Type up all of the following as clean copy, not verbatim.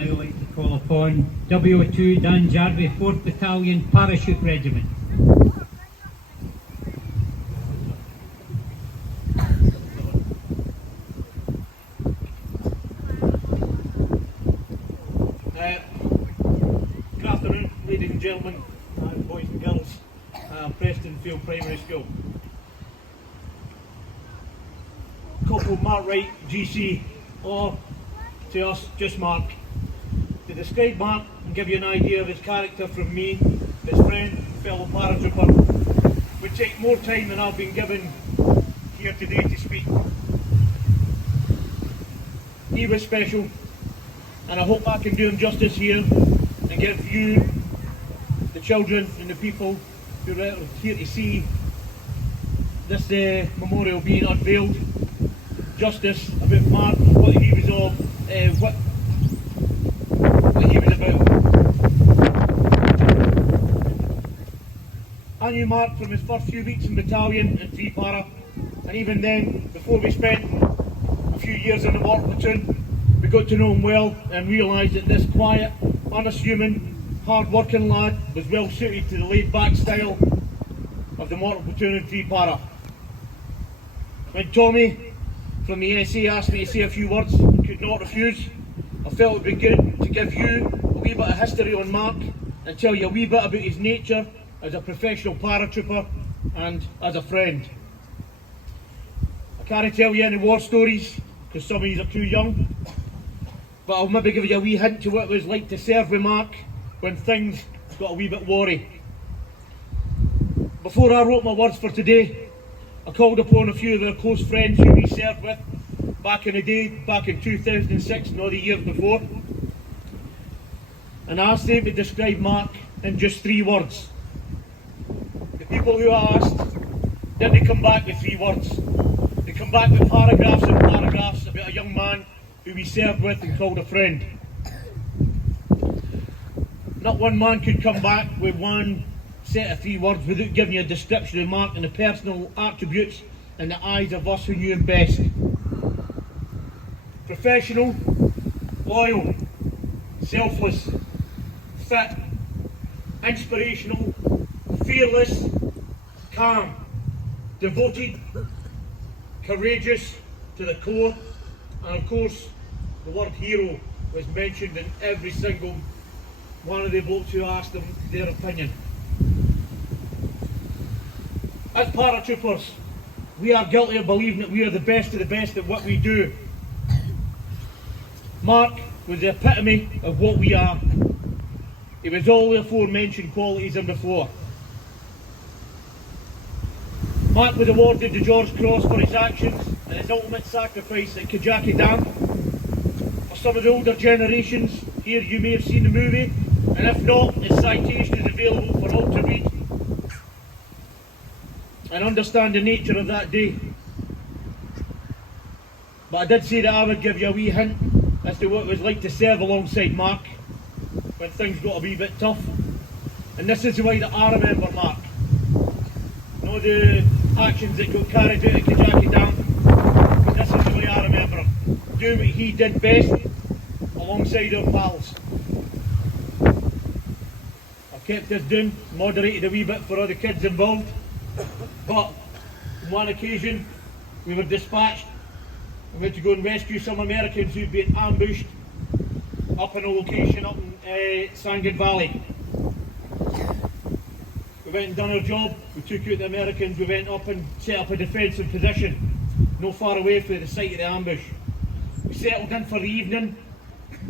I'd like to call upon WO2 Dan Jarvie, 4th Battalion Parachute Regiment. Good afternoon, ladies and gentlemen, boys and girls, Prestonfield Primary School. Corporal Mark Wright GC, or to us, just Mark. To describe Mark and give you an idea of his character from me, his friend, fellow paratrooper, would take more time than I've been given here today to speak. He was special, and I hope I can do him justice here and give you, the children and the people who are here to see this memorial being unveiled, justice about Mark, what he was of, what he was about. I knew Mark from his first few weeks in battalion and 3 para, and even then, before we spent a few years in the mortar platoon, we got to know him well and realised that this quiet, unassuming, hard-working lad was well suited to the laid-back style of the mortar platoon and 3 para. When Tommy from the ASA asked me to say a few words and could not refuse, I felt it would be good to give you a wee bit of history on Mark and tell you a wee bit about his nature as a professional paratrooper and as a friend. I can't tell you any war stories because some of you are too young, but I'll maybe give you a wee hint to what it was like to serve with Mark when things got a wee bit worry. Before I wrote my words for today, I called upon a few of our close friends who we served with back in the day, back in 2006 and all the years before, and I asked them to describe Mark in just 3 words. The people who I asked didn't come back with 3 words. They come back with paragraphs and paragraphs about a young man who we served with and called a friend. Not one man could come back with one set of 3 words without giving you a description of Mark and the personal attributes in the eyes of us who knew him best. Professional, loyal, selfless, fit, inspirational, fearless, calm, devoted, courageous to the core, and of course the word hero was mentioned in every single one of the blokes who asked them their opinion. As paratroopers, we are guilty of believing that we are the best of the best at what we do. Mark was the epitome of what we are. He was all the aforementioned qualities and before. Mark was awarded the George Cross for his actions and his ultimate sacrifice at Cllr Dam. For some of the older generations here, you may have seen the movie, and if not, its citation is available for all to read and understand the nature of that day. But I did say that I would give you a wee hint as to what it was like to serve alongside Mark when things got a wee bit tough. And this is the way that I remember Mark. Not the actions that got carried out at Cllr Dam, but this is the way I remember him. Doing what he did best alongside our pals. I've kept this down, moderated a wee bit for all the kids involved. But on one occasion we were dispatched and we had to go and rescue some Americans who'd been ambushed up in a location up in Sangan Valley. We went and done our job, we took out the Americans, we went up and set up a defensive position not far away from the site of the ambush. We settled in for the evening,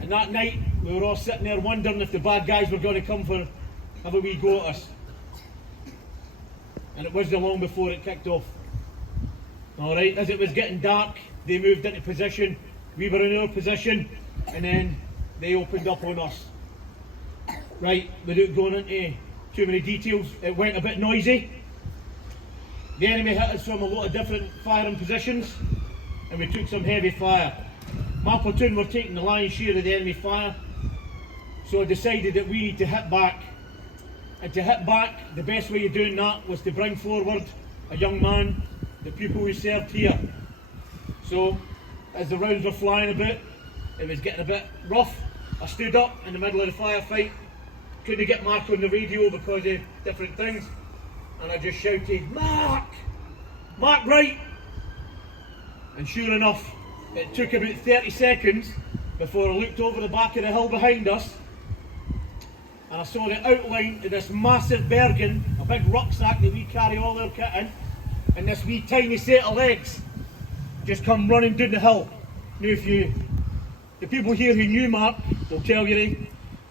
and that night we were all sitting there wondering if the bad guys were going to come for have a wee go at us. And it wasn't long before it kicked off. Alright, as it was getting dark, they moved into position, we were in our position, and then they opened up on us. Right, without going into too many details, it went a bit noisy. The enemy hit us from a lot of different firing positions, and we took some heavy fire. My platoon were taking the lion's share of the enemy fire, so I decided that we need to hit back. And to hit back, the best way of doing that was to bring forward a young man, the pupil who served here. So, as the rounds were flying about, it was getting a bit rough, I stood up in the middle of the firefight, couldn't get Mark on the radio because of different things, and I just shouted, Mark! Mark Wright! And sure enough, it took about 30 seconds before I looked over the back of the hill behind us, and I saw the outline of this massive Bergen, a big rucksack that we carry all our kit in, and this wee tiny set of legs just come running down the hill. Now the people here who knew Mark will tell you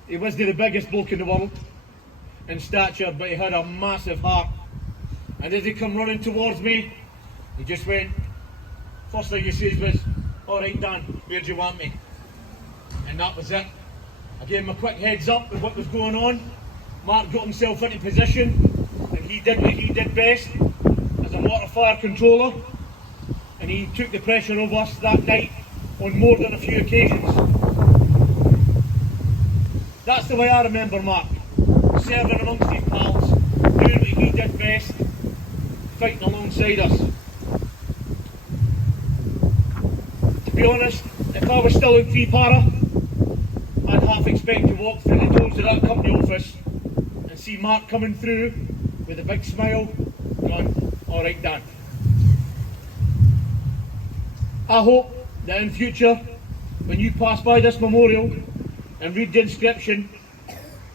he wasn't the biggest bloke in the world in stature, but he had a massive heart. And as he come running towards me, he just went, first thing he says was, alright Dan, where do you want me? And that was it. I gave him a quick heads up of what was going on. Mark got himself into position, and he did what he did best as a water fire controller, and he took the pressure off us that night on more than a few occasions. That's the way I remember Mark, serving amongst his pals, doing what he did best, fighting alongside us. To be honest, if I was still in Cllr, I'd half expect to walk through the doors of that company office and see Mark coming through with a big smile, going, alright Dan. I hope that in future, when you pass by this memorial and read the inscription,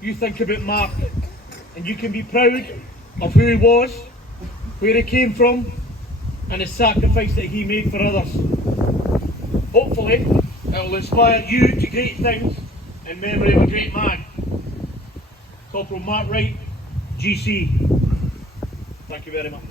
you think about Mark and you can be proud of who he was, where he came from, and the sacrifice that he made for others. Hopefully, it will inspire you to great things in memory of a great man, Corporal Mark Wright GC. Thank you very much.